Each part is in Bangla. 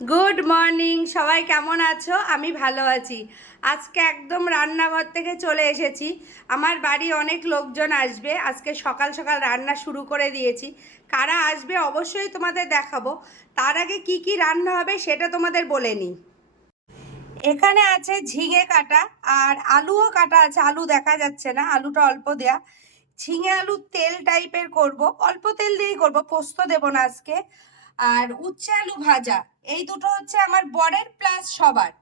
গুড মর্নিং সবাই কেমন আছো? আমি ভালো আছি। আজকে একদম রান্নাঘর থেকে চলে এসেছি। আমার বাড়ি অনেক লোকজন আসবে। আজকে সকাল সকাল রান্না শুরু করে দিয়েছি। কারা আসবে অবশ্যই তোমাদের দেখাবো। তার আগে কি কি রান্না হবে সেটা তোমাদের বলে নিই। এখানে আছে ঝিঙে কাটা আর আলুও কাটা আছে। আলু দেখা যাচ্ছে না, আলুটা অল্প দেয়া। ঝিঙে আলু তেল টাইপের করব। অল্প তেল দিয়েই করব, পোস্ত দেবো না আজকে। আর উচ্ছে আলু ভাজা। এই দুটো হচ্ছে আমার বরের প্লাস সবার।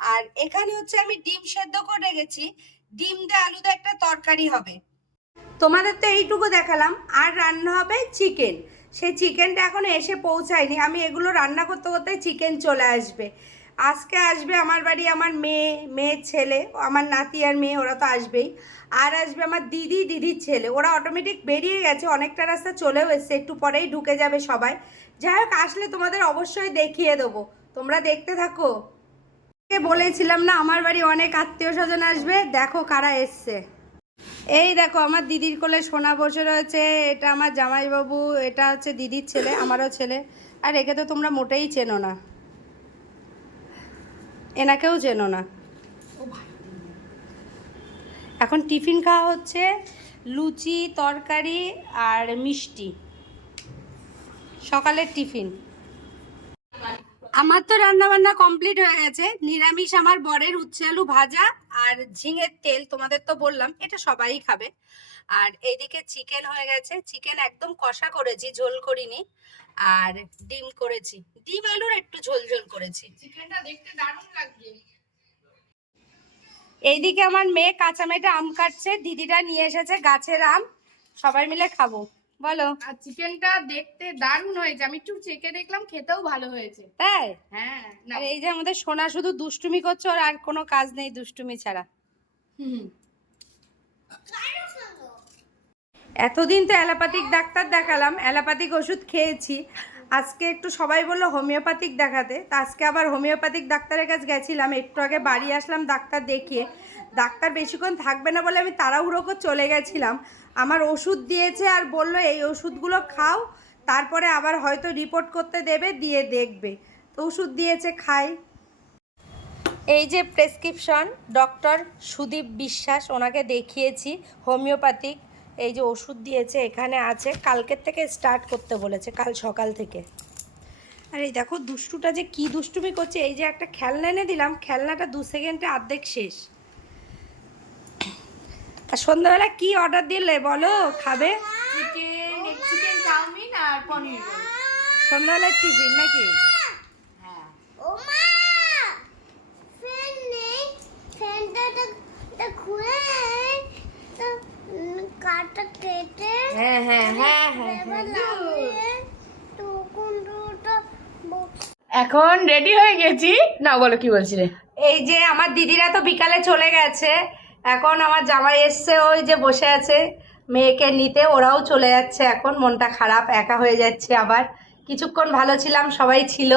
আর এখানে হচ্ছে আমি ডিম সেদ্ধ করে রেখেছি। ডিম দিয়ে আলু দিয়ে একটা তরকারি হবে। তোমাদের তো এইটুকু দেখালাম। আর রান্না হবে চিকেন সেই চিকেনটা এখনও এসে পৌঁছায়নি। আমি এগুলো রান্না করতে করতে চিকেন চলে আসবে। আজকে আসবে আমার বাড়ি আমার মেয়ে, মেয়ের ছেলে, আমার নাতি আর মেয়ে, ওরা তো আসবেই। আর আসবে আমার দিদি, দিদির ছেলে। ওরা অটোমেটিক বেরিয়ে গেছে, অনেকটা রাস্তা চলেও এসছে, একটু পরেই ঢুকে যাবে সবাই। যাই হোক, আসলে তোমাদের অবশ্যই দেখিয়ে দেবো। তোমরা দেখতে থাকো। বলেছিলাম না, আমার বাড়ি অনেক আত্মীয় স্বজন আসবে? দেখো কারা এসছে। এই দেখো, আমার দিদির কোলে সোনা বসে রয়েছে, এটা আমার জামাইবাবু, এটা হচ্ছে দিদির ছেলে, আমারও ছেলে। আর একে তো তোমরা মোটেই চেনো না। এনাকেও চেনো না। এখন টিফিন খাওয়া হচ্ছে লুচি তরকারি আর মিষ্টি। সকালের টিফিন। আমার তো রান্না বান্না কমপ্লিট হয়ে গেছে। নিরামিষ আমার বরের উচ্ছে আলু ভাজা আর ঝিঙের তেল তোমাদের তো বললাম এটা সবাই খাবে। আর এইদিকে চিকেন হয়ে গেছে। চিকেন একদম কষা করেছি ঝোল করিনি। আর ডিম করেছি। ডিম আলুর একটু ঝোল ঝোল করেছি। চিকেনটা দেখতে দারুণ লাগছে। এইদিকে আমার মেয়ে কাঁচা মেয়েটা আম কাটছে দিদিটা নিয়ে এসেছে গাছের আম। সবাই মিলে খাব। বলো। আর চিকেনটা দেখতে দারুণ হয়েছে। আমি একটু চেকে দেখলাম খেতেও ভালো হয়েছে। তাই? হ্যাঁ আর এই যে আমাদের সোনা শুধু দুষ্টুমি করছে ওর আর কোনো কাজ নেই দুষ্টুমি ছাড়া। হুম। এতদিন তো অ্যালোপ্যাথিক ডাক্তার দেখালাম অ্যালোপ্যাথিক ওষুধ খেয়েছি। আজকে একটু সবাই বলল হোমিওপ্যাথিক দেখাতে, তা আজকে আবার হোমিওপ্যাথিক ডাক্তারের কাছে গেছিলাম, একটু আগে বাড়ি আসলাম ডাক্তার দেখিয়ে। ডাক্তার বেশিক্ষণ থাকবে না বলে আমি তাড়াহুড়ো করে চলে গেছিলাম। আমার ওষুধ দিয়েছে আর বলল, এই ওষুধগুলো খাও, তারপরে আবার হয়তো রিপোর্ট করতে দেবে, দিয়ে দেখবে। তো ওষুধ দিয়েছে, খাই। এই যে প্রেসক্রিপশন ডক্টর সুদীপ বিশ্বাস, ওনাকে দেখিয়েছি, হোমিওপ্যাথিক। এই যে ওষুধ দিয়েছে এখানে আছে। কালকের থেকে স্টার্ট করতে বলেছে কাল সকাল থেকে। আর এই দেখো দুষ্টুটা যে কি দুষ্টুমি করছে এই যে একটা খেলনা এনে দিলাম খেলনাটা দু সেকেন্ডে অর্ধেক শেষ। আর সন্ধ্যাবেলা কি অর্ডার দিলে বলো খাবে? চিকেন চিকেন চাউমিন আর পনির সন্ধ্যাবেলার টিফিন নাকি? হ্যাঁ ওমা ফ্যান নেই ফ্যানটা তো খুলে তো কাটা কেটে হ্যাঁ হ্যাঁ হ্যাঁ হ্যাঁ এবার লাগিয়ে তখন দুটো এখন রেডি হয়ে গেছি। না বলো কি বলছিলে? এই যে আমার দিদিরা তো বিকালে চলে গেছে। এখন আমার জামাই এসছে ওই যে বসে আছে। মেয়েকে নিতে ওরাও চলে যাচ্ছে এখন মনটা খারাপ একা হয়ে যাচ্ছে আবার। কিছুক্ষণ ভালো ছিলাম সবাই ছিল।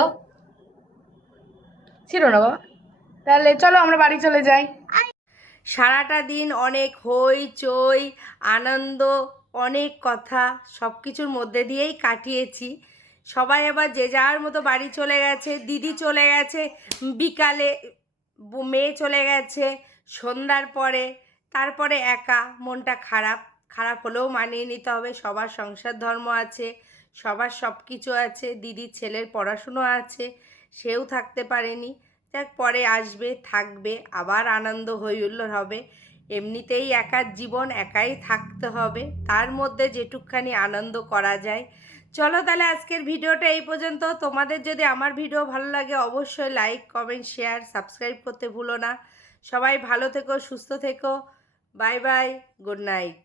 ছিল না বাবা। তাহলে চলো আমরা বাড়ি চলে যাই। সারাটা দিন অনেক হই চই আনন্দ অনেক কথা সব কিছুর মধ্যে দিয়েই কাটিয়েছি। সবাই আবার যে যার মতো বাড়ি চলে গেছে, দিদি চলে গেছে, বিকালে মেয়ে চলে গেছে, সন্ধ্যার পরে, তারপরে একা, মনটা খারাপ। খারাপ হলেও মানিয়ে নিতে হবে, সবার সংসার ধর্ম আছে, সবার সব কিছু আছে, দিদির ছেলের পড়াশুনো আছে, সেও থাকতে পারেনি। যাক, পরে আসবে, থাকবে, আবার আনন্দ হই হবে। এমনিতেই একার জীবন একাই থাকতে হবে। তার মধ্যে যেটুকখানি আনন্দ করা যায়। চলো তাহলে আজকের ভিডিওটা এই পর্যন্ত। তোমাদের যদি আমার ভিডিও ভালো লাগে অবশ্যই লাইক কমেন্ট শেয়ার সাবস্ক্রাইব করতে ভুলো না। সবাই ভালো থেকো, সুস্থ থেকো। Bye bye good night